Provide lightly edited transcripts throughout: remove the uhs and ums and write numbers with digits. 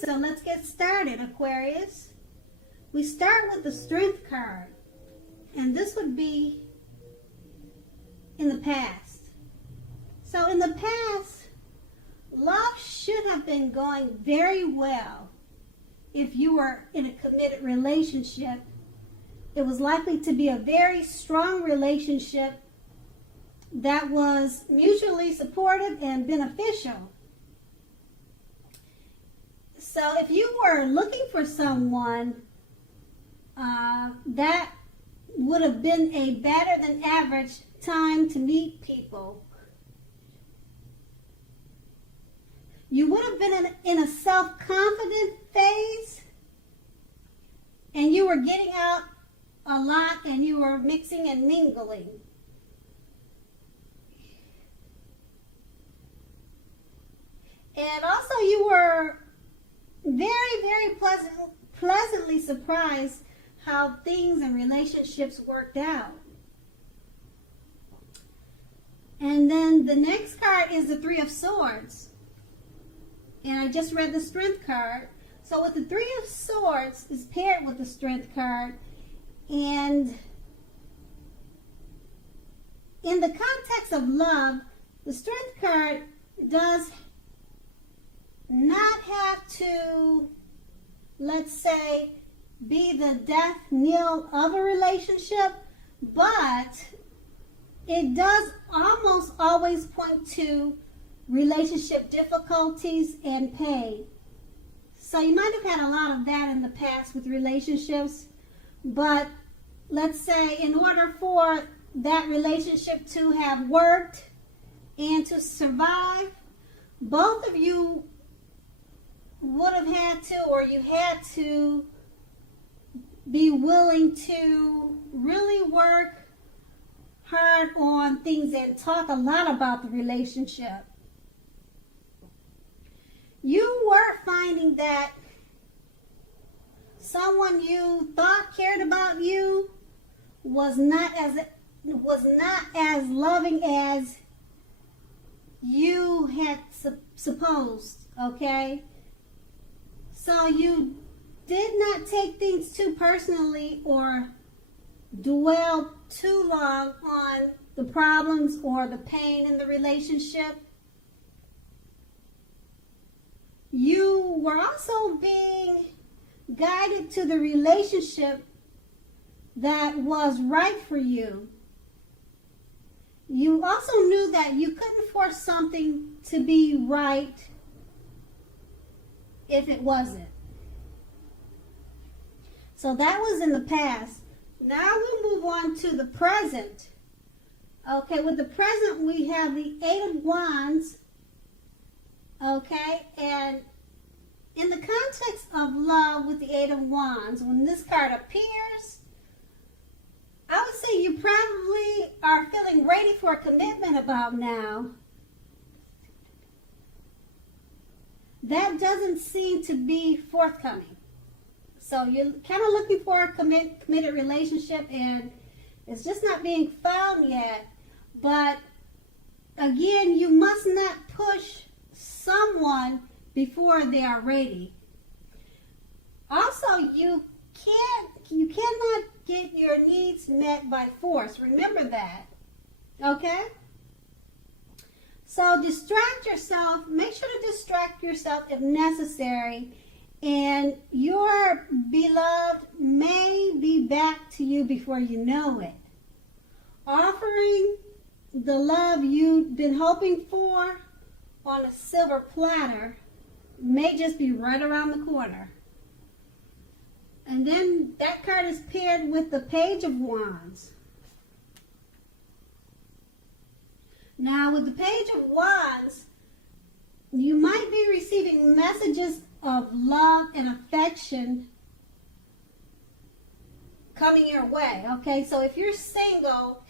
So let's get started, Aquarius. We start with the Strength card, and this would be in the past. So in the past, love should have been going very well. If you were in a committed relationship, it was likely to be a very strong relationship that was mutually supportive and beneficial. So if you were looking for someone, that would have been a better than average time to meet people. You would have been in a self-confident phase, and you were getting out a lot, and you were mixing and mingling. And also you were very pleasantly surprised how things and relationships worked out. And then the next card is the Three of Swords. And I just read the Strength card. So with the Three of Swords is paired with the Strength card. And in the context of love, the Strength card does not have to, let's say, be the death knell of a relationship, but it does almost always point to relationship difficulties and pain. So you might have had a lot of that in the past with relationships, but let's say in order for that relationship to have worked and to survive, both of you would have had to, or you had to be willing to really work hard on things and talk a lot about the relationship. You were finding that someone you thought cared about you was not as loving as you had supposed, okay? So you did not take things too personally or dwell too long on the problems or the pain in the relationship. You were also being guided to the relationship that was right for you. You also knew that you couldn't force something to be right if it wasn't. So that was in the past. Now we'll move on to the present. Okay, with the present we have the Eight of Wands. Okay, and in the context of love with the Eight of Wands, when this card appears, I would say you probably are feeling ready for a commitment about now. That doesn't seem to be forthcoming. So you're kind of looking for a committed relationship, and it's just not being found yet. But again, you must not push someone before they are ready. Also, you cannot get your needs met by force. Remember that. Okay? So distract yourself. Make sure to distract yourself if necessary. And your beloved may be back to you before you know it. Offering the love you've been hoping for on a silver platter may just be right around the corner. And then that card is paired with the Page of Wands. Now with the Page of Wands, you might be receiving messages of love and affection coming your way. Okay, so if you're single,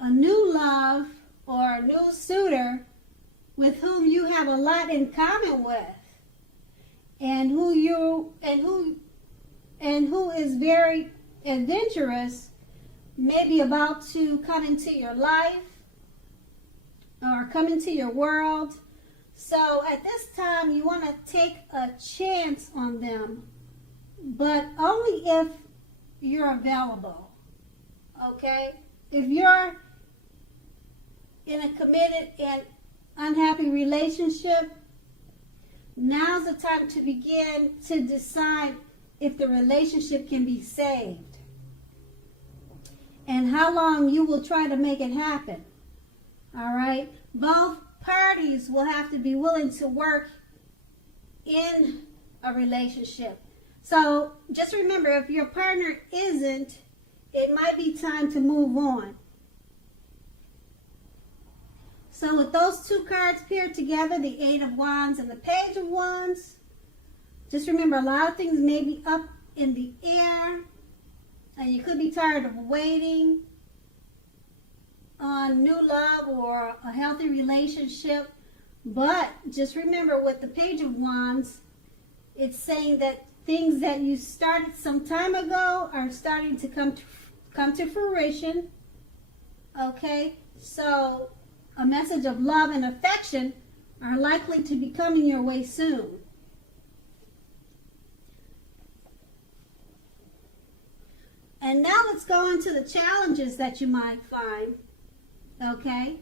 a new love or a new suitor with whom you have a lot in common with, and who is very adventurous, may be about to come into your life or come into your world. So at this time, you want to take a chance on them, but only if you're available, okay? If you're in a committed and unhappy relationship, now's the time to begin to decide if the relationship can be saved and how long you will try to make it happen. All right? Both parties will have to be willing to work in a relationship. So just remember, if your partner isn't, it might be time to move on. So with those two cards paired together, the Eight of Wands and the Page of Wands, just remember, a lot of things may be up in the air, and you could be tired of waiting on new love or a healthy relationship. But just remember, with the Page of Wands, it's saying that things that you started some time ago are starting to come to fruition. Okay, so a message of love and affection are likely to be coming your way soon. And now let's go into the challenges that you might find. Okay,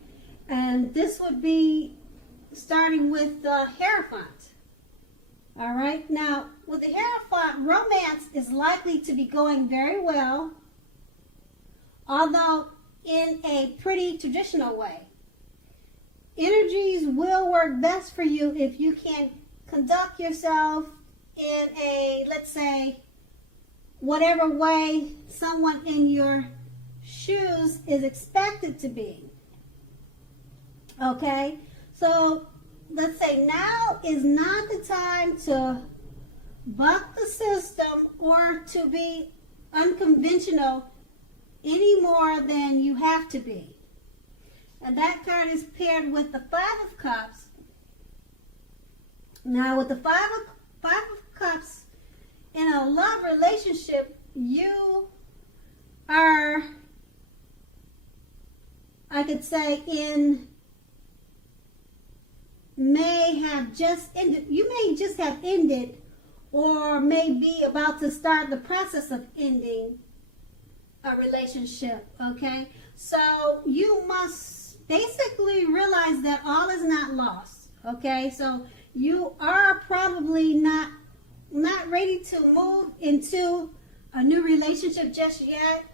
and this would be starting with the Hierophant. All right, now with the Hierophant, romance is likely to be going very well, although in a pretty traditional way. Energies will work best for you if you can conduct yourself in a, let's say, whatever way someone in your shoes is expected to be. Okay, so let's say now is not the time to buck the system or to be unconventional any more than you have to be. And that card is paired with the Five of Cups. Now with the Five of Cups, in a love relationship, you are, I could say, may have just ended, you may just have ended or may be about to start the process of ending a relationship, okay? So you must basically realize that all is not lost, okay? So you are probably not ready to move into a new relationship just yet,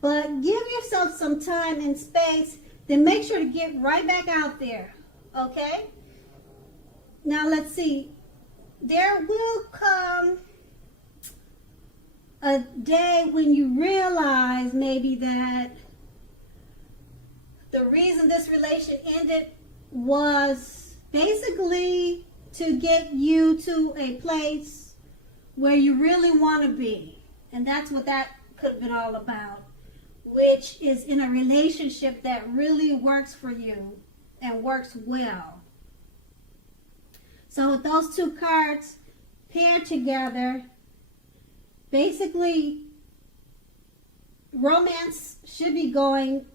but give yourself some time and space, then make sure to get right back out there, okay? Now let's see, there will come a day when you realize maybe that the reason this relation ended was basically to get you to a place where you really want to be. And that's what that could have been all about, which is in a relationship that really works for you and works well. So with those two cards paired together, basically romance should be going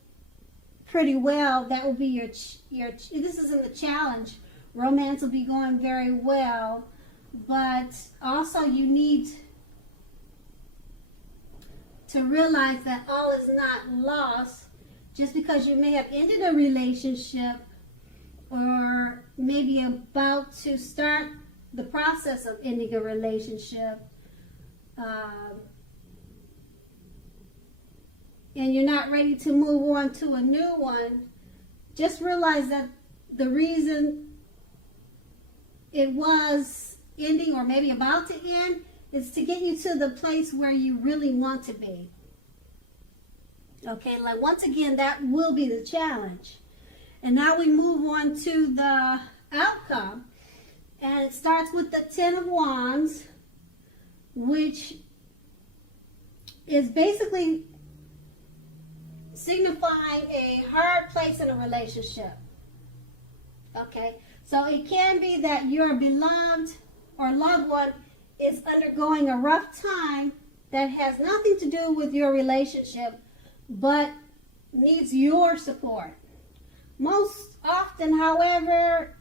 pretty well. That will be your this is in the challenge. Romance will be going very well, but also you need to realize that all is not lost just because you may have ended a relationship or maybe about to start the process of ending a relationship, and you're not ready to move on to a new one. Just realize that the reason it was ending or maybe about to end is to get you to the place where you really want to be. Okay, like once again, that will be the challenge. And now we move on to the outcome. And it starts with the Ten of Wands, which is basically signifying a hard place in a relationship. Okay, so it can be that your beloved or loved one is undergoing a rough time that has nothing to do with your relationship, but needs your support. Most often, however,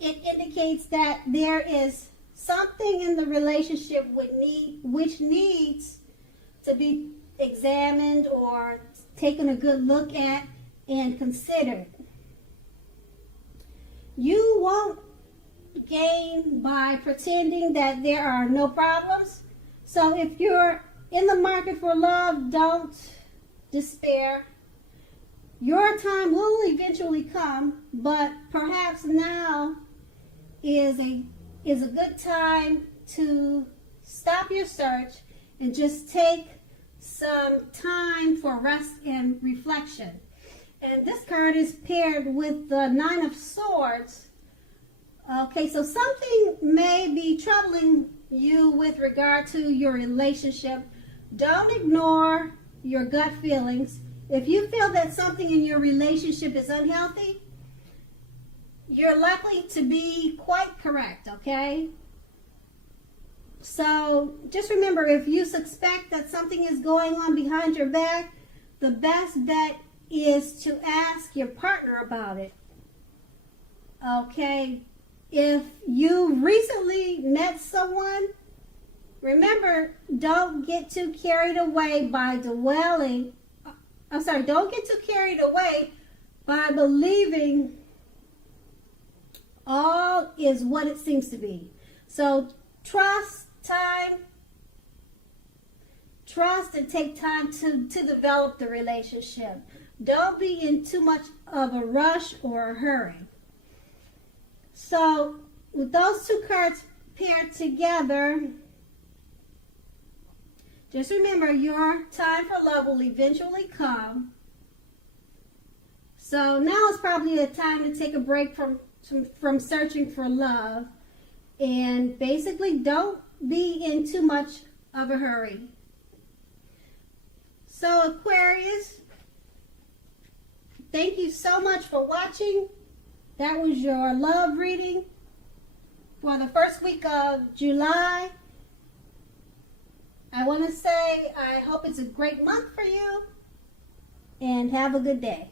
it indicates that there is something in the relationship which needs to be examined or taken a good look at and considered. You won't gain by pretending that there are no problems. So if you're in the market for love, don't despair. Your time will eventually come, but perhaps now is a good time to stop your search and just take some time for rest and reflection. And this card is paired with the Nine of Swords. Okay, so something may be troubling you with regard to your relationship. Don't ignore your gut feelings. If you feel that something in your relationship is unhealthy, you're likely to be quite correct, okay? So just remember, if you suspect that something is going on behind your back, the best bet is to ask your partner about it. Okay? If you recently met someone, remember, don't get too carried away by don't get too carried away by believing all is what it seems to be. So trust and take time to develop the relationship. Don't be in too much of a rush or a hurry. So with those two cards paired together, just remember, your time for love will eventually come. So now is probably a time to take a break from searching for love, and basically don't be in too much of a hurry. So Aquarius, thank you so much for watching. That was your love reading for the first week of July. I want to say I hope it's a great month for you, and have a good day.